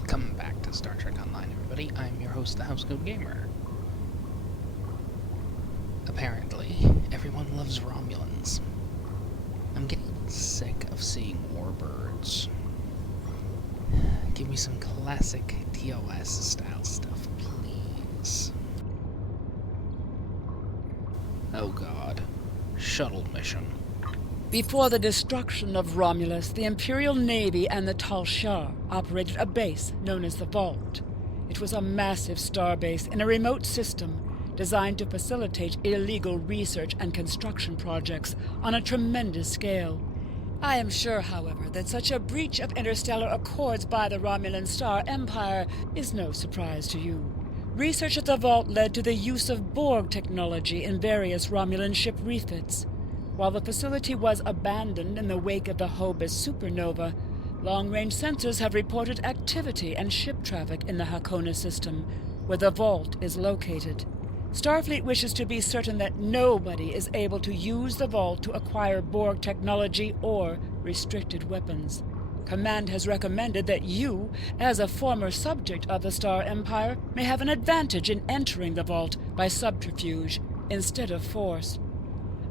Welcome back to Star Trek Online, everybody. I'm your host, the Housecoat Gamer. Apparently, everyone loves Romulans. I'm getting sick of seeing Warbirds. Give me some classic TOS-style stuff, please. Oh god. Shuttle mission. Before the destruction of Romulus, the Imperial Navy and the Tal Shiar operated a base known as the Vault. It was a massive starbase in a remote system designed to facilitate illegal research and construction projects on a tremendous scale. I am sure, however, that such a breach of interstellar accords by the Romulan Star Empire is no surprise to you. Research at the Vault led to the use of Borg technology in various Romulan ship refits. While the facility was abandoned in the wake of the Hobus supernova, long-range sensors have reported activity and ship traffic in the Hakona system, where the Vault is located. Starfleet wishes to be certain that nobody is able to use the Vault to acquire Borg technology or restricted weapons. Command has recommended that you, as a former subject of the Star Empire, may have an advantage in entering the Vault by subterfuge instead of force.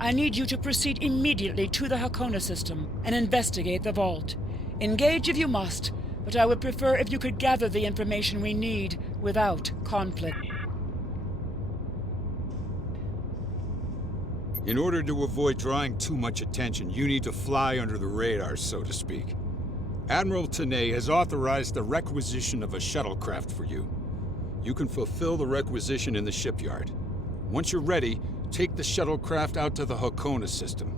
I need you to proceed immediately to the Hakona system and investigate the Vault. Engage if you must, but I would prefer if you could gather the information we need without conflict. In order to avoid drawing too much attention, you need to fly under the radar, so to speak. Admiral Tanay has authorized the requisition of a shuttlecraft for you. You can fulfill the requisition in the shipyard. Once you're ready, take the shuttlecraft out to the Hakona system.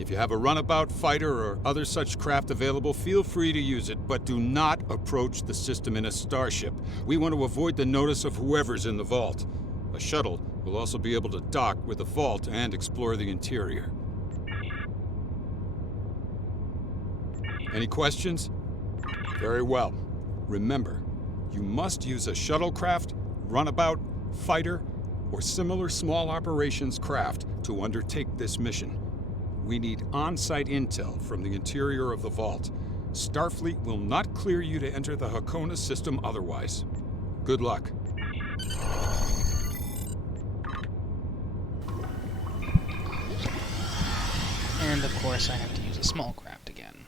If you have a runabout, fighter, or other such craft available, feel free to use it, but do not approach the system in a starship. We want to avoid the notice of whoever's in the vault. A shuttle will also be able to dock with the vault and explore the interior. Any questions? Very well. Remember, you must use a shuttlecraft, runabout, fighter, or similar small operations craft to undertake this mission. We need on-site intel from the interior of the vault. Starfleet will not clear you to enter the Hakona system otherwise. Good luck. And of course I have to use a small craft again.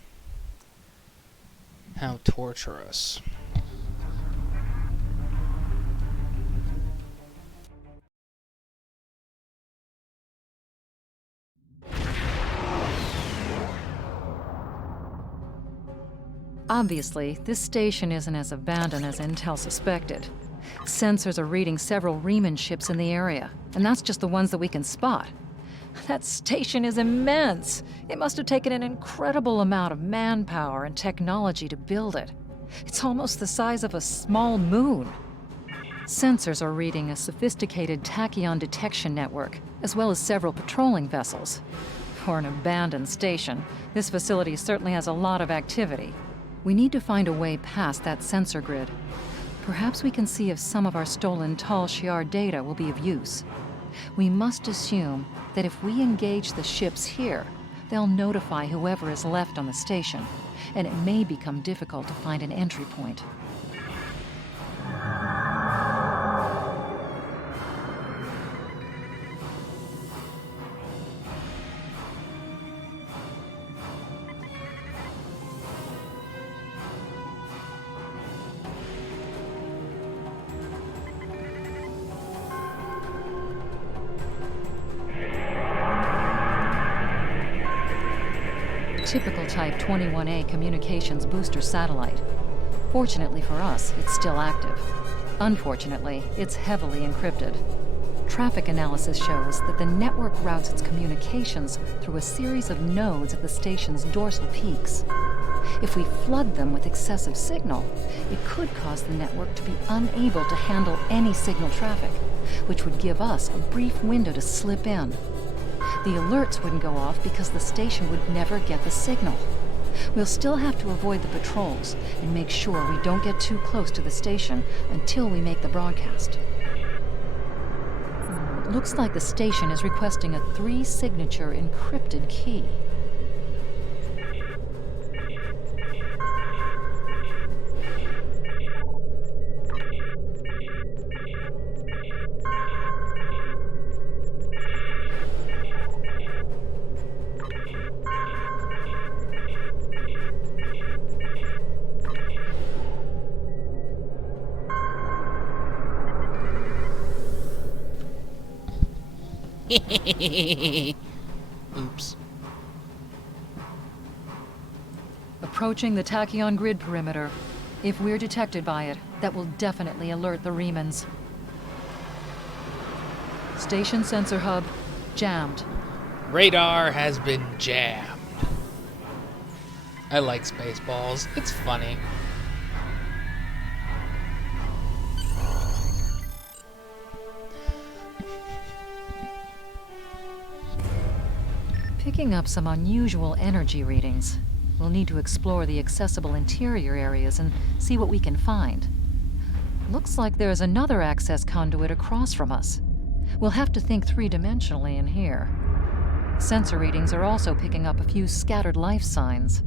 How torturous. Obviously, this station isn't as abandoned as Intel suspected. Sensors are reading several Riemann ships in the area, and that's just the ones that we can spot. That station is immense. It must have taken an incredible amount of manpower and technology to build it. It's almost the size of a small moon. Sensors are reading a sophisticated tachyon detection network, as well as several patrolling vessels. For an abandoned station, this facility certainly has a lot of activity. We need to find a way past that sensor grid. Perhaps we can see if some of our stolen Tal Shiar data will be of use. We must assume that if we engage the ships here, they'll notify whoever is left on the station, and it may become difficult to find an entry point. Typical Type 21A communications booster satellite. Fortunately for us, it's still active. Unfortunately, it's heavily encrypted. Traffic analysis shows that the network routes its communications through a series of nodes at the station's dorsal peaks. If we flood them with excessive signal, it could cause the network to be unable to handle any signal traffic, which would give us a brief window to slip in. The alerts wouldn't go off because the station would never get the signal. We'll still have to avoid the patrols and make sure we don't get too close to the station until we make the broadcast. Looks like the station is requesting a 3-signature encrypted key. Oops. Approaching the tachyon grid perimeter. If we're detected by it, that will definitely alert the Remans. Station sensor hub jammed. Radar has been jammed. I like Spaceballs. It's funny. Picking up some unusual energy readings. We'll need to explore the accessible interior areas and see what we can find. Looks like there's another access conduit across from us. We'll have to think three-dimensionally in here. Sensor readings are also picking up a few scattered life signs.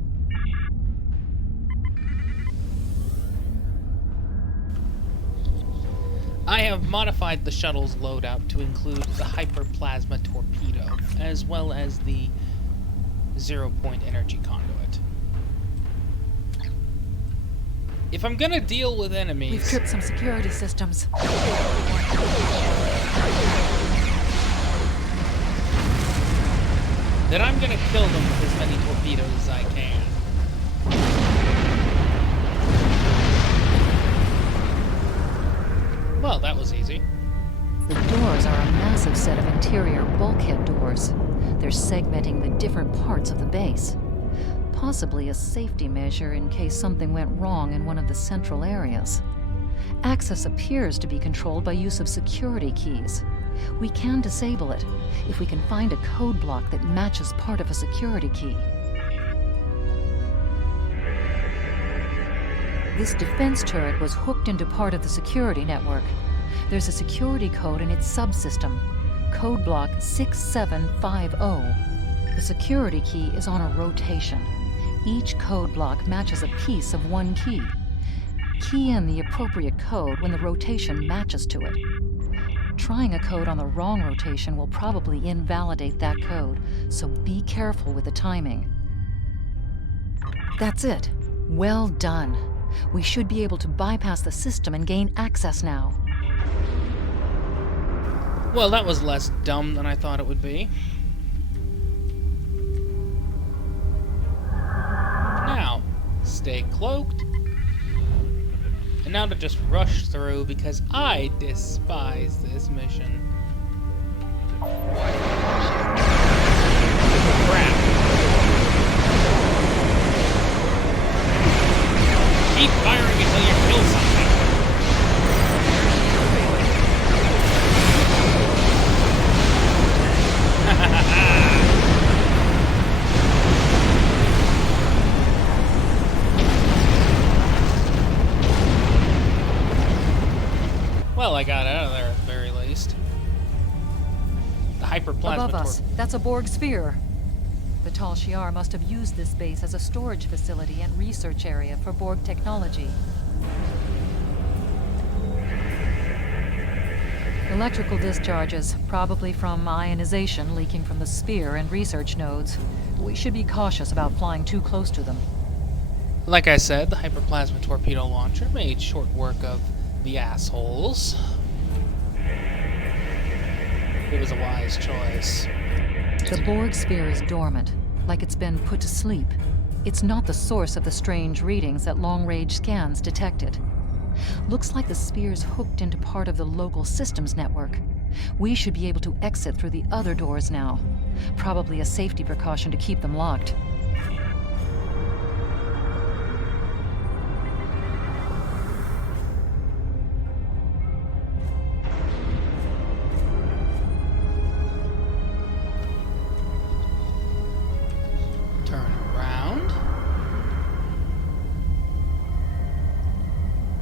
I have modified the shuttle's loadout to include the hyperplasma torpedo, as well as the zero-point energy conduit. If I'm gonna deal with enemies... We've tripped some security systems. then I'm gonna kill them with as many torpedoes as I can. Well, that was easy. The doors are a massive set of interior bulkhead doors. They're segmenting the different parts of the base. Possibly a safety measure in case something went wrong in one of the central areas. Access appears to be controlled by use of security keys. We can disable it if we can find a code block that matches part of a security key. This defense turret was hooked into part of the security network. There's a security code in its subsystem, code block 6750. The security key is on a rotation. Each code block matches a piece of one key. Key in the appropriate code when the rotation matches to it. Trying a code on the wrong rotation will probably invalidate that code, so be careful with the timing. That's it. Well done. We should be able to bypass the system and gain access now. Well, that was less dumb than I thought it would be. Now, stay cloaked. And now to just rush through because I despise this mission. Crap. Keep firing until you kill something. Well, I got out of there at the very least. The hyperplasma Above us, that's a Borg sphere. The Tal Shiar must have used this base as a storage facility and research area for Borg technology. Electrical discharges, probably from ionization leaking from the sphere and research nodes. We should be cautious about flying too close to them. Like I said, the hyperplasma torpedo launcher made short work of the assholes. It was a wise choice. The Borg sphere is dormant, like it's been put to sleep. It's not the source of the strange readings that long-range scans detected. Looks like the sphere's hooked into part of the local systems network. We should be able to exit through the other doors now. Probably a safety precaution to keep them locked.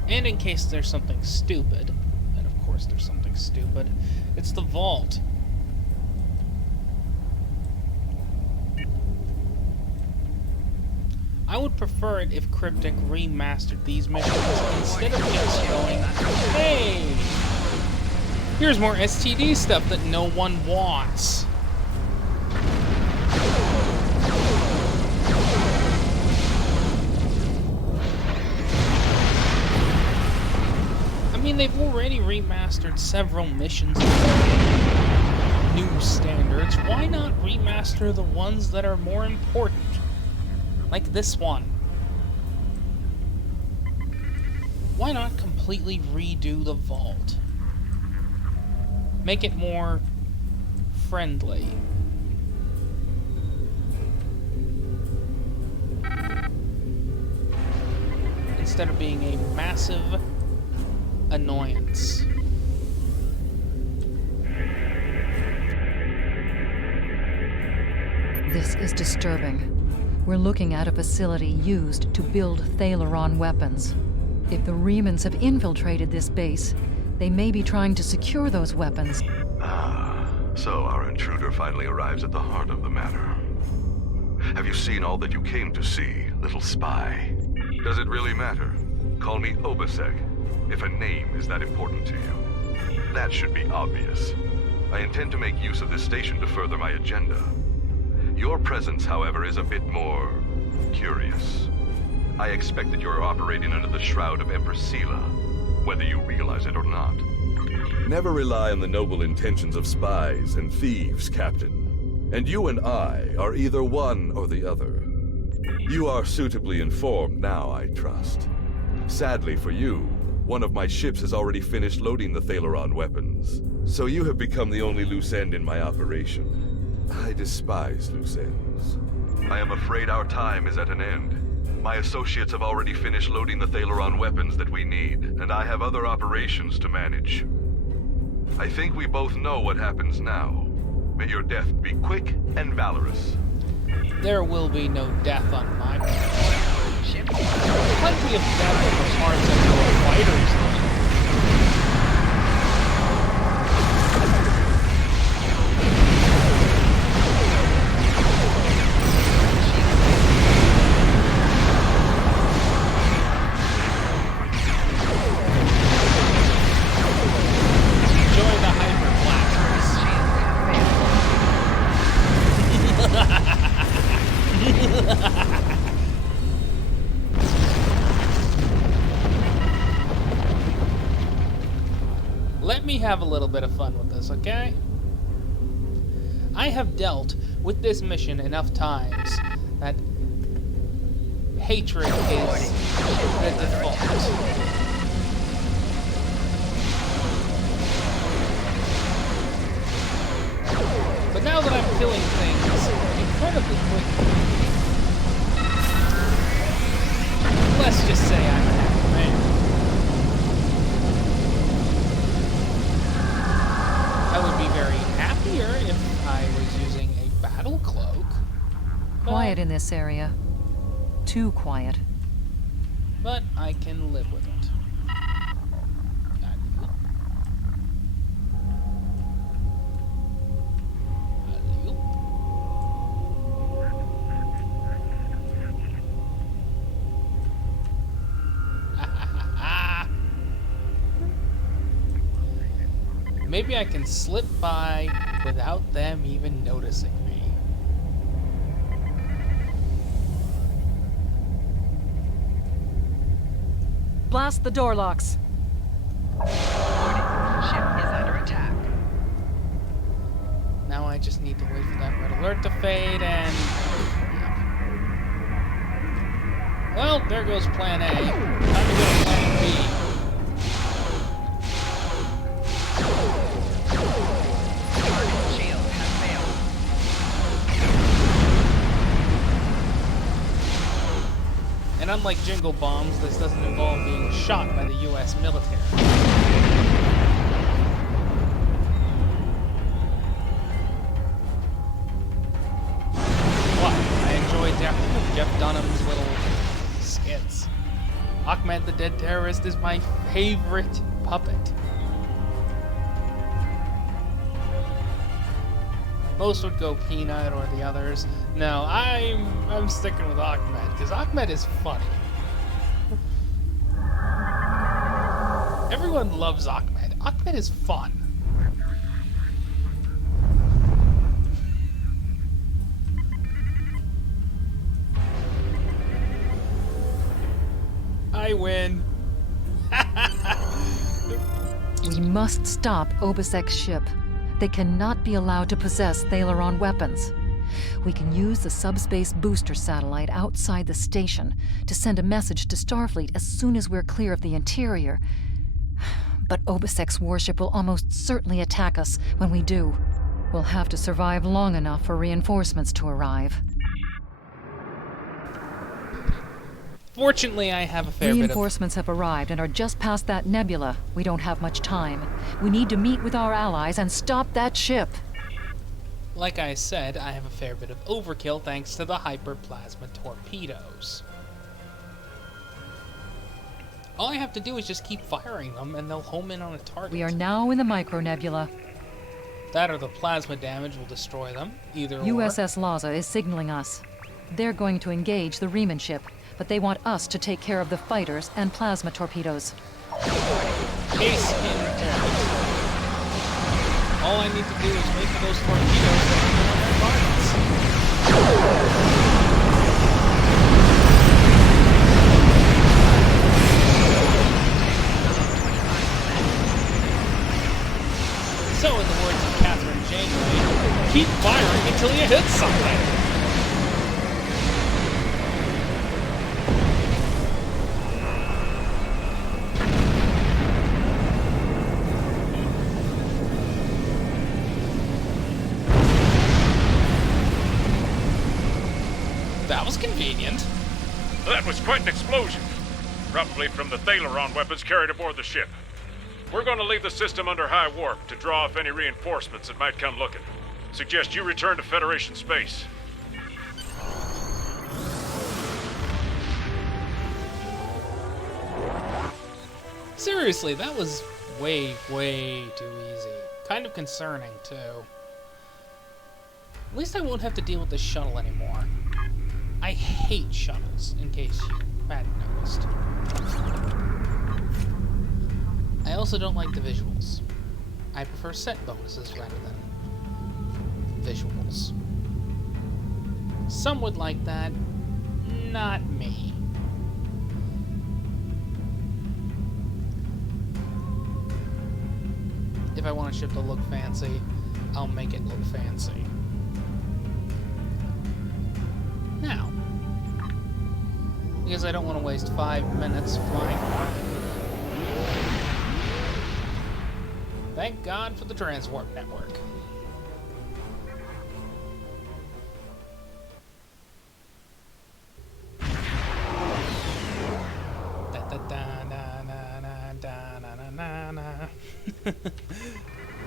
And in case there's something stupid, and of course there's something stupid, it's the vault. I would prefer it if Cryptic remastered these missions instead of just going, hey, here's more STD stuff that no one wants. I mean, they've already remastered several missions. new standards, why not remaster the ones that are more important? Like this one. Why not completely redo the vault? Make it more friendly. Instead of being a massive annoyance. This is disturbing. We're looking at a facility used to build Thaleron weapons. If the Remans have infiltrated this base, they may be trying to secure those weapons. Ah, so our intruder finally arrives at the heart of the matter. Have you seen all that you came to see, little spy? Does it really matter? Call me Obasek, if a name is that important to you. That should be obvious. I intend to make use of this station to further my agenda. Your presence, however, is a bit more curious. I expect that you are operating under the shroud of Empress Sela, whether you realize it or not. Never rely on the noble intentions of spies and thieves, Captain. And you and I are either one or the other. You are suitably informed now, I trust. Sadly for you, one of my ships has already finished loading the Thaleron weapons, so you have become the only loose end in my operation. I despise loose ends. I am afraid our time is at an end. My associates have already finished loading the Thaleron weapons that we need, and I have other operations to manage. I think we both know what happens now. May your death be quick and valorous. There will be no death on my part. Plenty of death on the parts of your fighters. Enjoy the hyper Let me have a little bit of fun with this, okay? I have dealt with this mission enough times that hatred is the default. But now that I'm killing things incredibly quickly, let's just say I'm a happy man. I would be very happier if I was using a battle cloak. Quiet in this area. Too quiet. But I can live with it. Maybe I can slip by without them even noticing me. Blast the door locks. Ship is under attack. Now I just need to wait for that red alert to fade and... Well, there goes plan A. Time to go to plan B. And unlike Jingle Bombs, this doesn't involve being shot by the US military. What? I enjoy Jeff Dunham's little skits. Ahmed the Dead Terrorist is my favorite puppet. Most would go Peanut or the others. No, I'm sticking with Ahmed, because Ahmed is funny. Everyone loves Ahmed. Ahmed is fun. I win. We must stop Obasek's ship. They cannot be allowed to possess Thalaron weapons. We can use the subspace booster satellite outside the station to send a message to Starfleet as soon as we're clear of the interior. But Obisek's warship will almost certainly attack us when we do. We'll have to survive long enough for reinforcements to arrive. Fortunately, I have a fair bit of... Reinforcements have arrived and are just past that nebula. We don't have much time. We need to meet with our allies and stop that ship. Like I said, I have a fair bit of overkill thanks to the hyperplasma torpedoes. All I have to do is just keep firing them and they'll home in on a target. We are now in the micronebula. That or the plasma damage will destroy them, either or. USS Laza is signaling us. They're going to engage the Riemann ship, but they want us to take care of the fighters and plasma torpedoes. Case in point. All I need to do is make those torpedoes that hit on their targets. So, in the words of Catherine Janeway, keep firing until you hit something. That was convenient. That was quite an explosion. Probably from the Thalaron weapons carried aboard the ship. We're going to leave the system under high warp to draw off any reinforcements that might come looking. Suggest you return to Federation space. Seriously, that was way too easy. Kind of concerning, too. At least I won't have to deal with this shuttle anymore. I hate shuttles, in case you hadn't noticed. I also don't like the visuals. I prefer set bonuses rather than visuals. Some would like that, not me. If I want a ship to look fancy, I'll make it look fancy. Now, because I don't want to waste 5 minutes flying around. Thank God for the Transwarp network.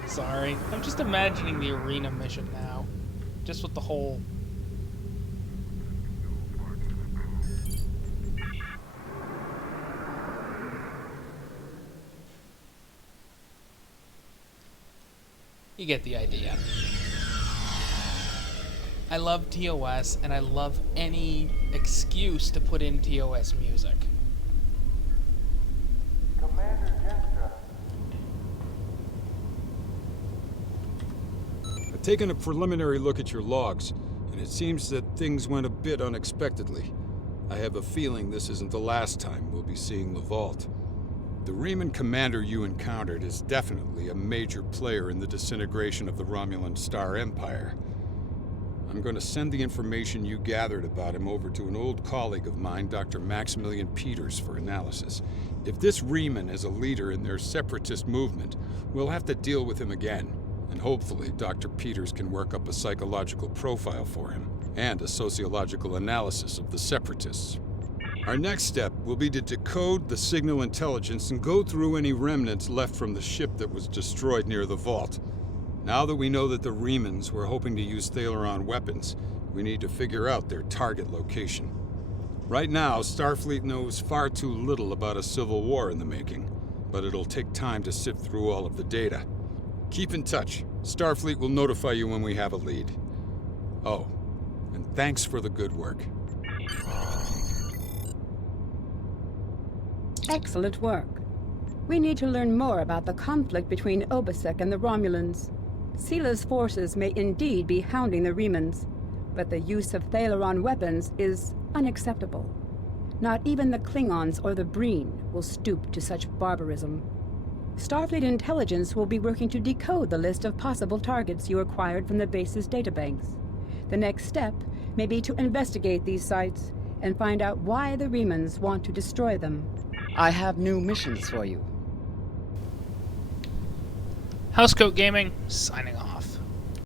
Sorry, I'm just imagining the arena mission now. Just with the whole... You get the idea. I love TOS, and I love any excuse to put in TOS music. Commander Jenstra. I've taken a preliminary look at your logs, and it seems that things went a bit unexpectedly. I have a feeling this isn't the last time we'll be seeing the Vault. The Riemann commander you encountered is definitely a major player in the disintegration of the Romulan Star Empire. I'm going to send the information you gathered about him over to an old colleague of mine, Dr. Maximilian Peters, for analysis. If this Riemann is a leader in their separatist movement, we'll have to deal with him again. And hopefully Dr. Peters can work up a psychological profile for him, and a sociological analysis of the separatists. Our next step will be to decode the signal intelligence and go through any remnants left from the ship that was destroyed near the vault. Now that we know that the Riemanns were hoping to use Thalaron weapons, we need to figure out their target location. Right now, Starfleet knows far too little about a civil war in the making, but it'll take time to sift through all of the data. Keep in touch. Starfleet will notify you when we have a lead. Oh, and thanks for the good work. Excellent work. We need to learn more about the conflict between Obisek and the Romulans. Sila's forces may indeed be hounding the Riemanns, but the use of Thalaron weapons is unacceptable. Not even the Klingons or the Breen will stoop to such barbarism. Starfleet intelligence will be working to decode the list of possible targets you acquired from the base's databanks. The next step may be to investigate these sites and find out why the Remans want to destroy them. I have new missions for you. Housecoat Gaming, signing off.